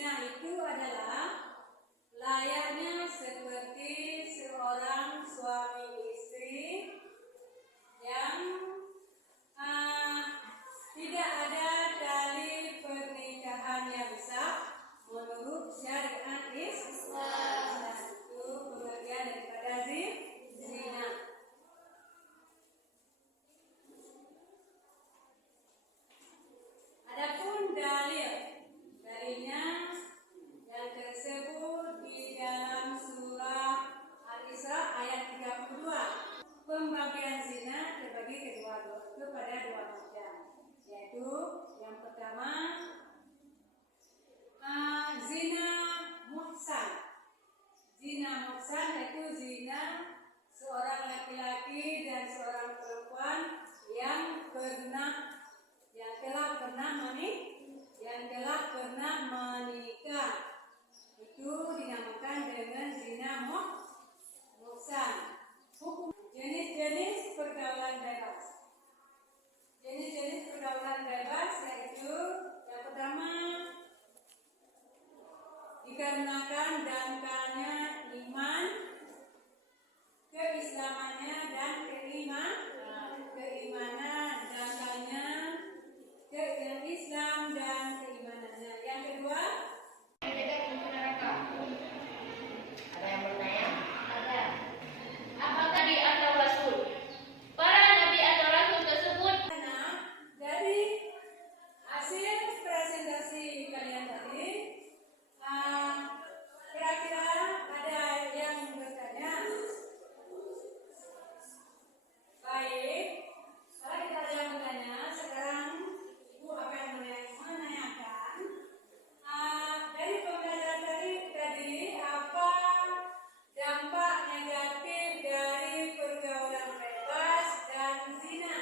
Zina itu adalah layaknya seperti seorang suami istri yang tidak ada tali pernikahan yang sah menurut syariat Islam. Itu pengertian daripada zina. Adapun dalilnya yang tersebut di dalam surah Al-Isra ayat 32. Pembagian zina terbagi kepada dua macam, yaitu yang pertama zina muhsan. Zina muhsan yaitu zina seorang laki-laki dan seorang perempuan yang telah pernah menikah. Itu dinamakan dengan zina muhsan. Hukum jenis-jenis pergaulan bebas. Jenis-jenis pergaulan bebas yaitu yang pertama, dikarenakan dangkalnya iman, keislamannya dan keimanan, dangkalnya Islam dan keimanannya. Yang kedua, menjaga pintu neraka. Ada yang bertanya? Ada. Apakah di atau Rasul? Para nabi atau Rasul tersebut? Dari hasil presentasi kalian tadi, kira-kira ada yang bertanya? Baik, kalau tidak ada yang bertanya, sekarang Ibu akan menanyakan dari pembelajaran tadi apa dampak negatif dari pergaulan bebas dan zina?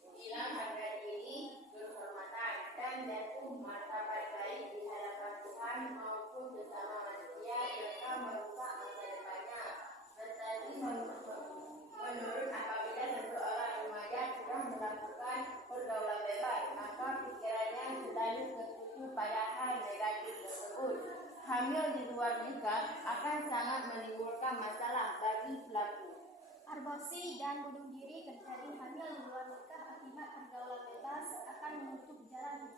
Hilang harga diri, kehormatan, dan jatuh martabat baik di hadapan Tuhan maupun sesama manusia serta merusak masa depannya. Tetapi menurut apabila seseorang remaja sudah melakukan pergaulan bebas, maka pikirannya selalu tertuju pada hal negatif tersebut. Hamil di luar nikah akan sangat menimbulkan masalah bagi pelaku. Aborsi dan bunuh diri terjadi hamil di luar nikah akibat pergaulan bebas akan menutup jalan